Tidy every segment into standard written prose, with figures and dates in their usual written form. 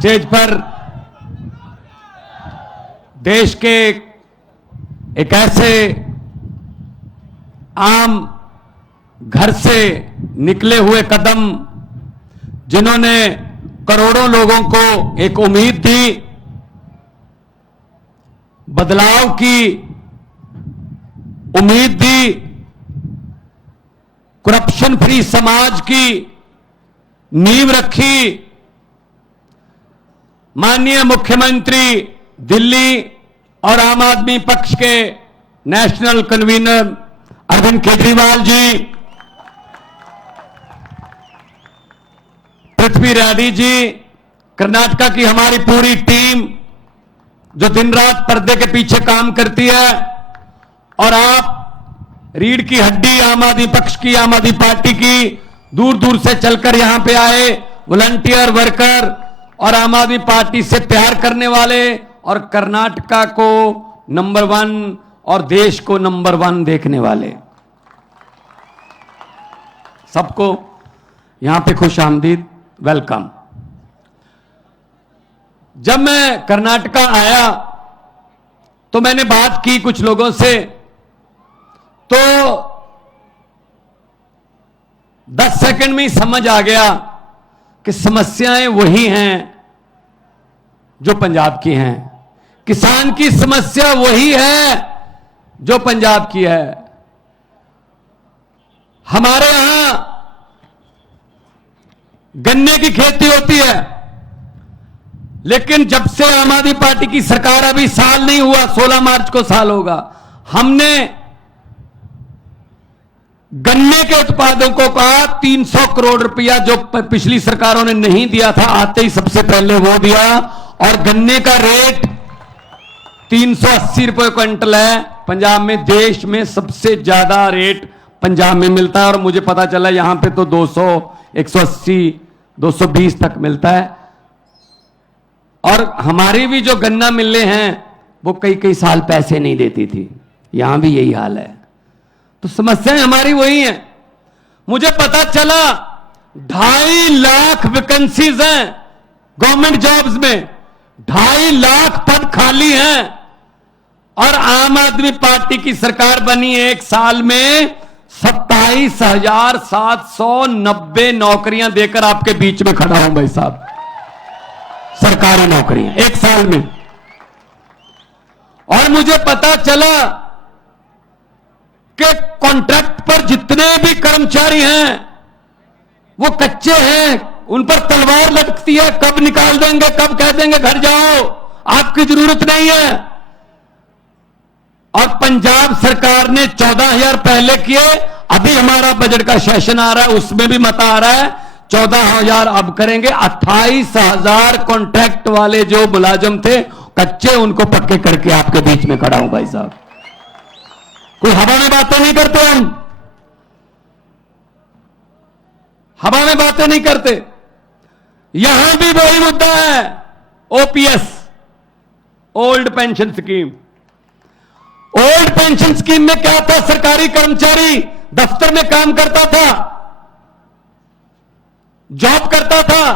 Stage पर देश के एक ऐसे आम घर से निकले हुए कदम जिन्होंने करोड़ों लोगों को एक उम्मीद दी, बदलाव की उम्मीद दी, करप्शन फ्री समाज की नींव रखी। माननीय मुख्यमंत्री दिल्ली और आम आदमी पक्ष के नेशनल कन्वीनर अरविंद केजरीवाल जी, पृथ्वी रेड्डी जी, कर्नाटका की हमारी पूरी टीम जो दिन रात पर्दे के पीछे काम करती है, और आप रीढ़ की हड्डी आम आदमी पक्ष की, आम आदमी पार्टी की, दूर दूर से चलकर यहां पे आए वॉलंटियर वर्कर और आम आदमी पार्टी से प्यार करने वाले और कर्नाटका को नंबर 1 और देश को नंबर 1 देखने वाले, सबको यहां पे खुश आमदीद, वेलकम। जब मैं कर्नाटका आया तो मैंने बात की कुछ लोगों से, तो 10 सेकंड में ही समझ आ गया कि समस्याएं वही हैं जो पंजाब की हैं। किसान की समस्या वही है जो पंजाब की है। हमारे यहां गन्ने की खेती होती है, लेकिन जब से आम आदमी पार्टी की सरकार, अभी साल नहीं हुआ, 16 मार्च को साल होगा, हमने गन्ने के उत्पादकों का 300 करोड़ रुपया जो पिछली सरकारों ने नहीं दिया था, आते ही सबसे पहले वो दिया, और गन्ने का रेट 380 रुपए क्विंटल है। पंजाब में, देश में सबसे ज्यादा रेट पंजाब में मिलता है, और मुझे पता चला यहां पे तो 200, 180, 220 तक मिलता है। और हमारी भी जो गन्ना मिलें हैं वो कई कई साल पैसे नहीं देती थी, यहां भी यही हाल है। तो समस्याएं हमारी वही हैं। मुझे पता चला 2.5 लाख वैकेंसीज हैं गवर्नमेंट जॉब्स में, 2.5 लाख पद खाली हैं, और आम आदमी पार्टी की सरकार बनी एक साल में 27,790 नौकरियां देकर आपके बीच में खड़ा हूं भाई साहब, सरकारी नौकरियां एक साल में। और मुझे पता चला कि कॉन्ट्रैक्ट पर जितने भी कर्मचारी हैं वो कच्चे हैं, उन पर तलवार लटकती है, कब निकाल देंगे, कब कह देंगे घर जाओ, आपकी जरूरत नहीं है। और पंजाब सरकार ने 14,000 पहले किए, अभी हमारा बजट का सेशन आ रहा है, उसमें भी मता आ रहा है 14,000 अब करेंगे। 28,000 कॉन्ट्रैक्ट वाले जो मुलाजिम थे कच्चे, उनको पक्के करके आपके बीच में खड़ा हूं भाई साहब। कोई हवा में बातें नहीं करते, हम हवा में बातें नहीं करते। यहां भी वही मुद्दा है, OPS, old pension scheme. Old pension scheme में क्या था, सरकारी कर्मचारी दफ्तर में काम करता था, जॉब करता था,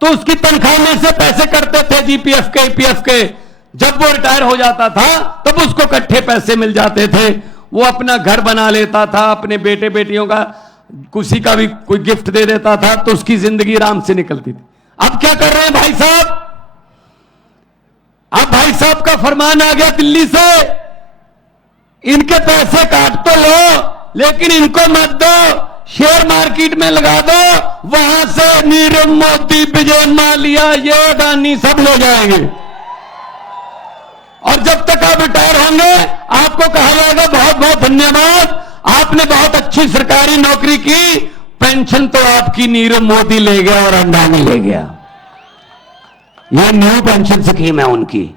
तो उसकी तनख्वाह में से पैसे करते थे जीपीएफ के, ईपीएफ के। जब वो रिटायर हो जाता था तब उसको इकट्ठे पैसे मिल जाते थे, वो अपना घर बना लेता था, अपने बेटे बेटियों का किसी का भी कोई गिफ्ट दे देता था, तो उसकी जिंदगी आराम से निकलती थी। अब क्या कर रहे हैं भाई साहब, अब भाई साहब का फरमान आ गया दिल्ली से, इनके पैसे काट तो लो लेकिन इनको मत दो, शेयर मार्केट में लगा दो, वहां से नीरव मोदी, विजय माल्या, ये अडानी सब ले जाएंगे। और जब तक आप रिटायर होंगे आपको कहा जाएगा बहुत बहुत धन्यवाद, आपने बहुत अच्छी सरकारी नौकरी की, पेंशन तो आपकी नीरव मोदी ले गया और अडानी ले गया। यह न्यू पेंशन स्कीम है उनकी,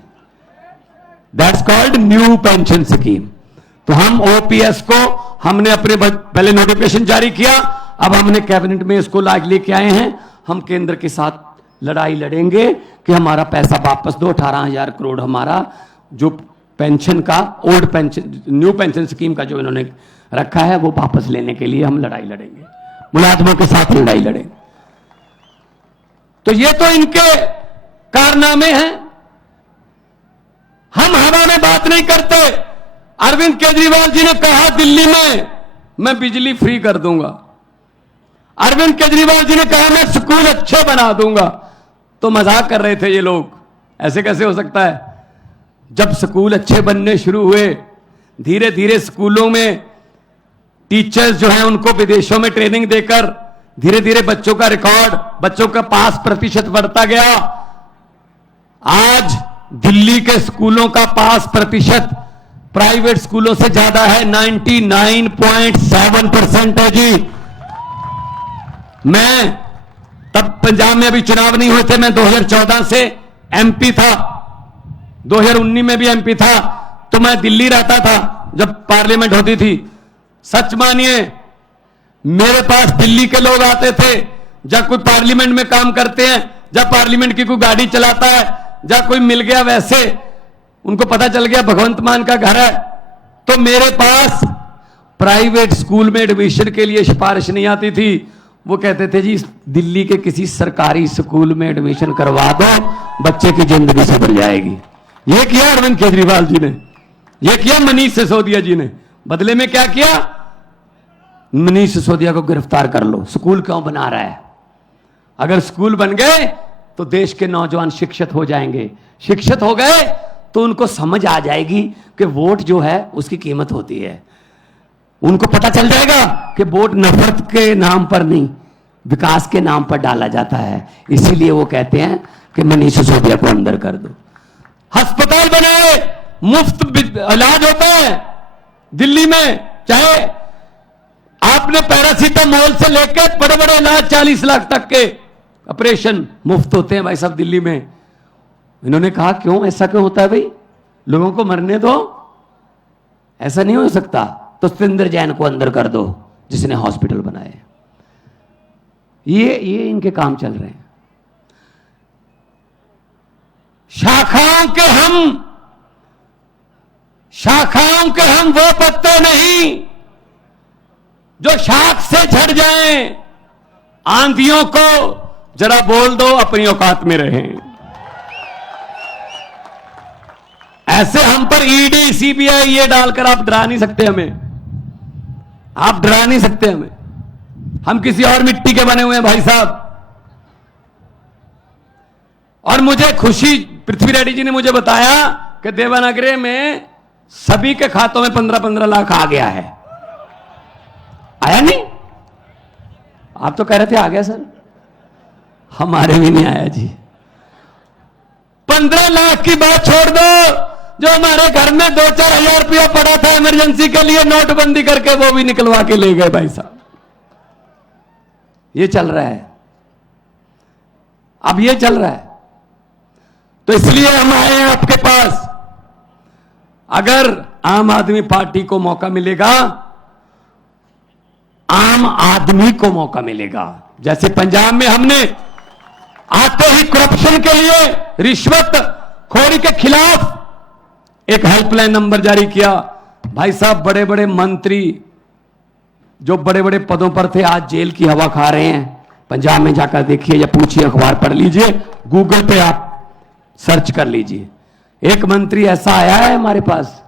that's called new pension scheme. तो हम ओपीएस को हमने अपने पहले नोटिफिकेशन जारी किया, अब हमने कैबिनेट में इसको लेके आए हैं। हम केंद्र के साथ लड़ाई लड़ेंगे कि हमारा पैसा वापस दो। 18,000 करोड़ हमारा जो पेंशन का, old pension, new pension scheme का जो इन्होंने रखा है, वो वापस लेने के लिए हम लड़ाई लड़ेंगे, मुलाजमों के साथ लड़ाई लड़ेंगे। तो ये तो इनके कारनामे हैं। हम हवा में बात नहीं करते। अरविंद केजरीवाल जी ने कहा दिल्ली में मैं बिजली फ्री कर दूंगा। अरविंद केजरीवाल जी ने कहा मैं स्कूल अच्छे बना दूंगा। तो मजाक कर रहे थे ये लोग, ऐसे कैसे हो सकता है। जब स्कूल अच्छे बनने शुरू हुए, धीरे धीरे स्कूलों में टीचर्स जो हैं उनको विदेशों में ट्रेनिंग देकर धीरे धीरे बच्चों का रिकॉर्ड, बच्चों का पास प्रतिशत बढ़ता गया। आज दिल्ली के स्कूलों का पास प्रतिशत प्राइवेट स्कूलों से ज्यादा है, 99.7% है जी। मैं तब पंजाब में अभी चुनाव नहीं हुए थे, मैं 2014 से एमपी था, 2019 में भी एमपी था। तो मैं दिल्ली रहता था जब पार्लियामेंट होती थी। सच मानिए मेरे पास दिल्ली के लोग आते थे, जब कोई पार्लियामेंट में काम करते हैं, जब पार्लियामेंट की कोई गाड़ी चलाता है, जब कोई मिल गया, वैसे उनको पता चल गया भगवंत मान का घर है, तो मेरे पास प्राइवेट स्कूल में एडमिशन के लिए सिफारिश नहीं आती थी। वो कहते थे जी दिल्ली के किसी सरकारी स्कूल में एडमिशन करवा दो, बच्चे की जिंदगी सुधर जाएगी। ये किया अरविंद केजरीवाल जी ने, ये किया मनीष सिसोदिया जी ने। बदले में क्या किया? मनीष सिसोदिया को गिरफ्तार कर लो। स्कूल क्यों बना रहा है? अगर स्कूल बन गए तो देश के नौजवान शिक्षित हो जाएंगे। शिक्षित हो गए तो उनको समझ आ जाएगी कि वोट जो है उसकी कीमत होती है। उनको पता चल जाएगा कि वोट नफरत के नाम पर नहीं, विकास के नाम पर डाला जाता है। इसीलिए वो कहते हैं कि मनीष सिसोदिया को अंदर कर दो। अस्पताल बनाए, मुफ्त इलाज होता है दिल्ली में। चाहे आपने पैरासीटामोल से लेकर बड़े बड़े इलाज 40 लाख तक के ऑपरेशन मुफ्त होते हैं भाई साहब दिल्ली में। इन्होंने कहा क्यों, ऐसा क्यों होता है भाई, लोगों को मरने दो, ऐसा नहीं हो सकता। तो सतेंद्र जैन को अंदर कर दो जिसने हॉस्पिटल बनाए। ये इनके काम चल रहे हैं। शाखाओं के हम वो पत्ते नहीं जो शाख से झड़ जाएं। आंधियों को जरा बोल दो अपनी औकात में रहें। ऐसे हम पर ईडी सीबीआई ये डालकर आप डरा नहीं सकते हमें, आप डरा नहीं सकते हमें। हम किसी और मिट्टी के बने हुए हैं भाई साहब। और मुझे खुशी, पृथ्वी रेड्डी जी ने मुझे बताया कि देवनागरी में सभी के खातों में 15-15 लाख आ गया है। आया नहीं? आप तो कह रहे थे आ गया सर, हमारे भी नहीं आया जी। 15 लाख की बात छोड़ दो, जो हमारे घर में 2-4 हजार रुपया पड़ा था इमरजेंसी के लिए, नोटबंदी करके वो भी निकलवा के ले गए भाई साहब। ये चल रहा है, अब ये चल रहा है। तो इसलिए हम आए हैं आपके पास। अगर आम आदमी पार्टी को मौका मिलेगा, आम आदमी को मौका मिलेगा। जैसे पंजाब में हमने आते ही करप्शन के लिए, रिश्वत खोरी के खिलाफ एक हेल्पलाइन नंबर जारी किया। भाई साहब बड़े बड़े मंत्री जो बड़े बड़े पदों पर थे आज जेल की हवा खा रहे हैं। पंजाब में जाकर देखिए या पूछिए, अखबार पढ़ लीजिए, गूगल पे आप सर्च कर लीजिए। एक मंत्री ऐसा आया है हमारे पास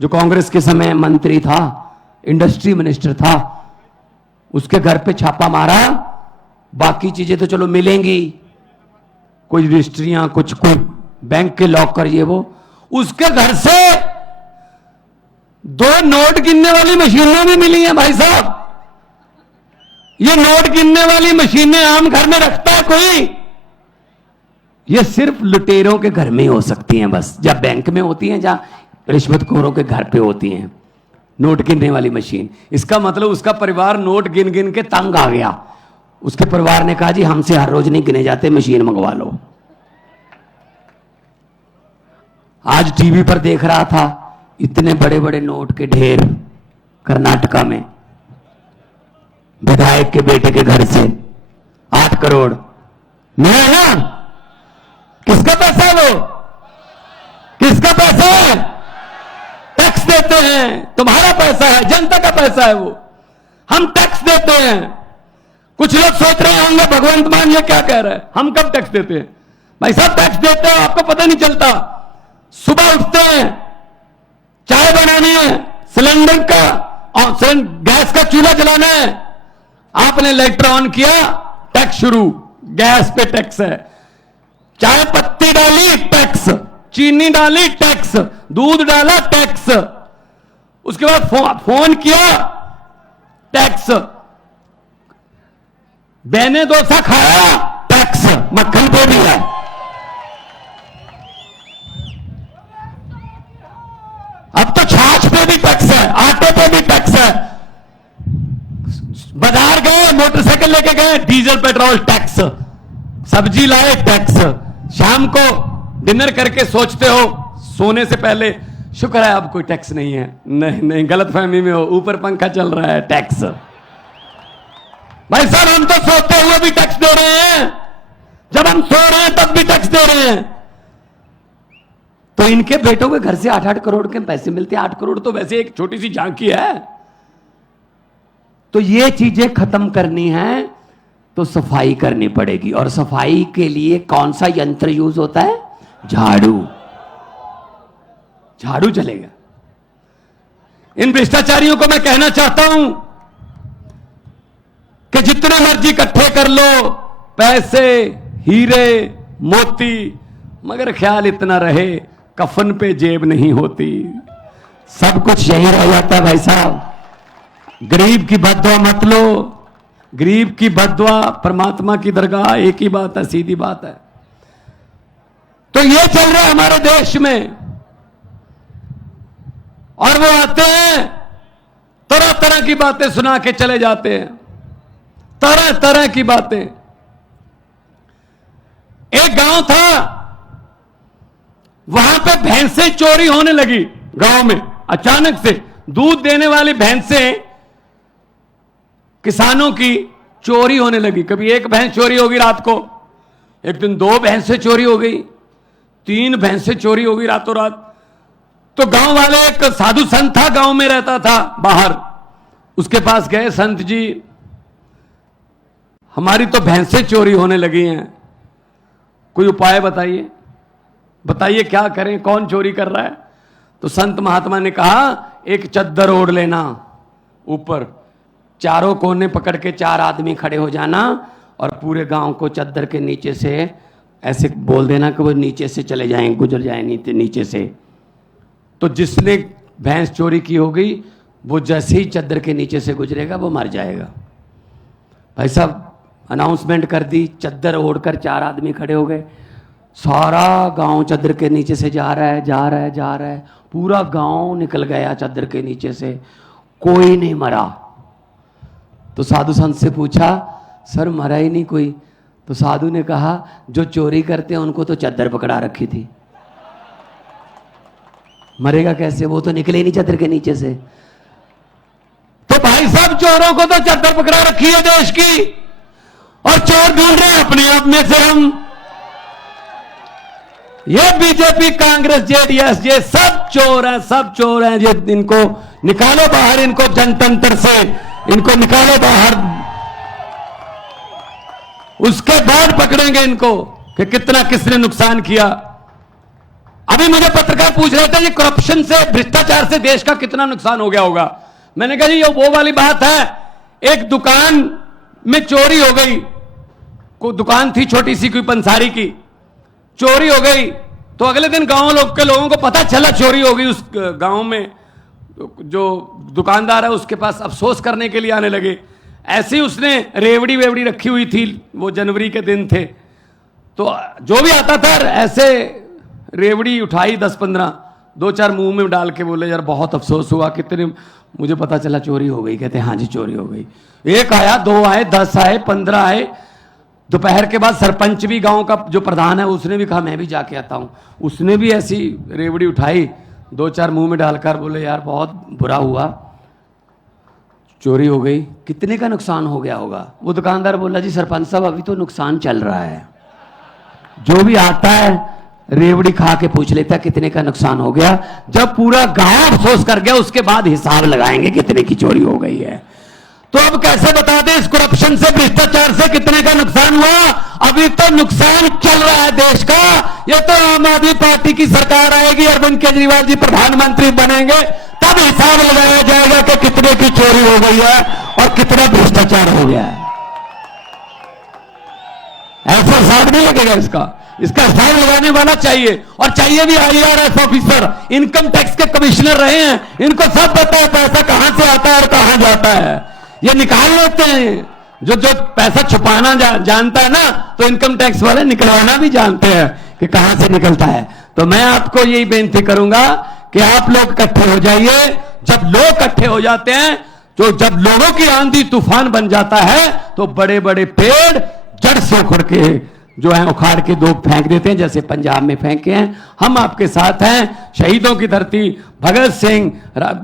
जो कांग्रेस के समय मंत्री था, इंडस्ट्री मिनिस्टर था, उसके घर पे छापा मारा। बाकी चीजें तो चलो मिलेंगी, कुछ रजिस्ट्रियां, कुछ बैंक के लॉकर, ये वो। उसके घर से 2 नोट गिनने वाली मशीनें भी मिली हैं भाई साहब। ये नोट गिनने वाली मशीनें आम घर में रखता है कोई? ये सिर्फ लुटेरों के घर में ही हो सकती हैं बस, जब बैंक में होती हैं, जहां रिश्वतखोरों के घर पे होती हैं नोट गिनने वाली मशीन। इसका मतलब उसका परिवार नोट गिन गिन के तंग आ गया। उसके परिवार ने कहा जी हमसे हर रोज नहीं गिने जाते, मशीन मंगवा लो। आज टीवी पर देख रहा था इतने बड़े बड़े नोट के ढेर कर्नाटका में, विधायक के बेटे के घर से 8 करोड़ मिला ना। किसका पैसा है वो? किसका पैसा है? टैक्स देते हैं, तुम्हारा पैसा है, जनता का पैसा है वो। हम टैक्स देते हैं। कुछ लोग सोच रहे होंगे भगवंत मान ये क्या कह रहा है, हम कब टैक्स देते हैं? भाई साहब टैक्स देते हो, आपको पता नहीं चलता। सुबह उठते हैं, चाय बनानी है, सिलेंडर का और गैस का चूल्हा जलाना है, आपने लाइटर ऑन किया, टैक्स शुरू, गैस पे टैक्स है, चाय पत्ती डाली टैक्स, चीनी डाली टैक्स, दूध डाला टैक्स, उसके बाद फोन किया टैक्स, बेने डोसा खाया टैक्स, मक्खन पे भी है। अब तो छाछ पे भी टैक्स है, आटे पे भी टैक्स है। बाजार गए, मोटरसाइकिल लेके गए, डीजल पेट्रोल टैक्स, सब्जी लाए टैक्स, शाम को डिनर करके सोचते हो सोने से पहले शुक्र है अब कोई टैक्स नहीं है, नहीं नहीं गलतफहमी में हो, ऊपर पंखा चल रहा है टैक्स। भाई साहब हम तो सोते हुए भी टैक्स दे रहे हैं, जब हम सो रहे हैं तब भी टैक्स दे रहे हैं। तो इनके बेटों के घर से 8-8 करोड़ के पैसे मिलते हैं। 8 करोड़ तो वैसे एक छोटी सी झांकी है। तो ये चीजें खत्म करनी है तो सफाई करनी पड़ेगी, और सफाई के लिए कौन सा यंत्र यूज होता है? झाड़ू। झाड़ू चलेगा। इन भ्रष्टाचारियों को मैं कहना चाहता हूं कि जितने मर्जी इकट्ठे कर लो पैसे, हीरे, मोती, मगर ख्याल इतना रहे कफन पे जेब नहीं होती। सब कुछ यही रह जाता है भाई साहब। गरीब की बद्दुआ मत लो, गरीब की बद्दुआ परमात्मा की दरगाह, एक ही बात है, सीधी बात है। तो ये चल रहा है हमारे देश में, और वो आते हैं तरह तरह की बातें सुना के चले जाते हैं, तरह तरह की बातें। एक गांव था, वहां पे भैंसें चोरी होने लगी। गांव में अचानक से दूध देने वाली भैंसें किसानों की चोरी होने लगी। कभी एक भैंस चोरी होगी रात को, एक दिन 2 भैंसें चोरी हो गई, 3 भैंसें चोरी हो गई रातों रात। तो गांव वाले, एक साधु संत था, गांव में रहता था बाहर, उसके पास गए, संत जी हमारी तो भैंसें चोरी होने लगी हैं, कोई उपाय बताइए, बताइए क्या करें, कौन चोरी कर रहा है। तो संत महात्मा ने कहा एक चद्दर ओढ़ लेना ऊपर, चारों कोने पकड़ के 4 आदमी खड़े हो जाना, और पूरे गांव को चद्दर के नीचे से ऐसे बोल देना कि वो नीचे से चले जाएं, गुजर जाएं नीचे से। तो जिसने भैंस चोरी की होगी वो जैसे ही चद्दर के नीचे से गुजरेगा वो मर जाएगा। भाई साहब अनाउंसमेंट कर दी, चद्दर ओढ़कर 4 आदमी खड़े हो गए, सारा गांव चद्दर के नीचे से जा रहा है, जा रहा है, जा रहा है, पूरा गांव निकल गया चद्दर के नीचे से, कोई नहीं मरा। तो साधु संत से पूछा सर मरा ही नहीं कोई? तो साधु ने कहा जो चोरी करते हैं उनको तो चद्दर पकड़ा रखी थी, मरेगा कैसे, वो तो निकले नहीं चद्दर के नीचे से। तो भाई साहब चोरों को तो चद्दर पकड़ा रखी है देश की, और चोर ढूंढ रहे हैं अपने आप में से हम। ये बीजेपी, कांग्रेस, जेडीएस, ये सब चोर हैं, सब चोर हैं। ये इनको निकालो बाहर, इनको जनतंत्र से इनको निकालो बाहर, उसके बाद पकड़ेंगे इनको कि कितना किसने नुकसान किया। अभी मुझे पत्रकार पूछ रहे थे ये करप्शन से, भ्रष्टाचार से देश का कितना नुकसान हो गया होगा। मैंने कहा जी ये वो वाली बात है, एक दुकान में चोरी हो गई, कोई दुकान थी छोटी सी कोई पंसारी की, चोरी हो गई। तो अगले दिन गांव के लोगों को पता चला चोरी हो गई, उस गांव में जो दुकानदार है उसके पास अफसोस करने के लिए आने लगे। ऐसे ही उसने रेवड़ी वेवड़ी रखी हुई थी, वो जनवरी के दिन थे, तो जो भी आता था ऐसे रेवड़ी उठाई 10-15, 2-4 मुंह में डाल के बोले यार बहुत अफसोस हुआ, कितने मुझे पता चला चोरी हो गई। कहते हाँ जी चोरी हो गई। 1 आया, 2 आए, 10 आए, 15 आए। दोपहर के बाद सरपंच भी, गांव का जो प्रधान है, उसने भी कहा मैं भी जाके आता हूं। उसने भी ऐसी रेवड़ी उठाई, 2-4 मुंह में डालकर बोले यार बहुत बुरा हुआ, चोरी हो गई। कितने का नुकसान हो गया होगा? वो दुकानदार बोला जी सरपंच साहब अभी तो नुकसान चल रहा है, जो भी आता है रेवड़ी खा के पूछ लेता है कितने का नुकसान हो गया। जब पूरा गांव अफसोस कर गया उसके बाद हिसाब लगाएंगे कितने की चोरी हो गई है। तो अब कैसे बता दें इस करप्शन से, भ्रष्टाचार से कितने का नुकसान हुआ? अभी तो नुकसान चल रहा है देश का। ये तो आम आदमी पार्टी की सरकार आएगी, अरविंद केजरीवाल जी प्रधानमंत्री बनेंगे, तब हिसाब लगाया जाएगा कि कितने की चोरी हो गई है और कितना भ्रष्टाचार हो गया है। ऐसा हिसाब नहीं लगेगा इसका हिसाब लगाने वाला चाहिए, और चाहिए भी IRS ऑफिसर, इनकम टैक्स के कमिश्नर रहे हैं, इनको सब पता है पैसा कहां से आता है और कहां जाता है। ये निकाल लेते हैं, जो पैसा छुपाना जानता है ना, तो इनकम टैक्स वाले निकलवाना भी जानते हैं कि कहां से निकलता है। तो मैं आपको यही बेनती करूंगा कि आप लोग इकट्ठे हो जाइए। जब लोग इकट्ठे हो जाते हैं, तो जब लोगों की आंधी तूफान बन जाता है, तो बड़े बड़े पेड़ जड़ से उखड़ के जो है उखाड़ के दो फेंक देते हैं, जैसे पंजाब में फेंके हैं। हम आपके साथ हैं। शहीदों की धरती, भगत सिंह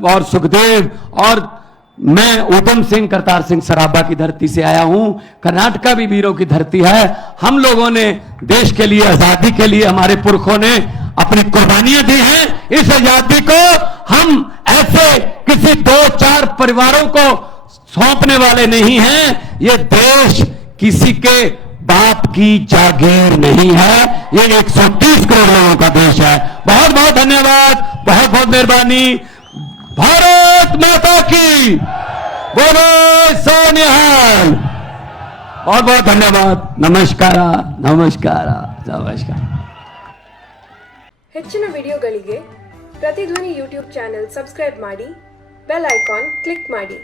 और सुखदेव, और मैं ऊधम सिंह करतार सिंह सराभा की धरती से आया हूं। कर्नाटका भी वीरों की धरती है। हम लोगों ने देश के लिए, आजादी के लिए हमारे पुरखों ने अपनी कुर्बानियां दी हैं। इस आजादी को हम ऐसे किसी 2-4 परिवारों को सौंपने वाले नहीं हैं। ये देश किसी के बाप की जागीर नहीं है, ये 130 करोड़ लोगों का देश है। बहुत बहुत धन्यवाद, बहुत बहुत मेहरबानी। भारत माता की, बोलो सोनिहाल। बहुत बहुत धन्यवाद। नमस्कार नमस्कार नमस्कार। ಹೆಚ್ಚಿನ ವಿಡಿಯೋಗಳಿಗೆ ಪ್ರತಿಧ್ವನಿ ಯೂಟ್ಯೂಬ್ ಚಾನೆಲ್ ಸಬ್ಸ್ಕ್ರೈಬ್ ಮಾಡಿ, ಬೆಲ್ ಐಕಾನ್ ಕ್ಲಿಕ್ ಮಾಡಿ.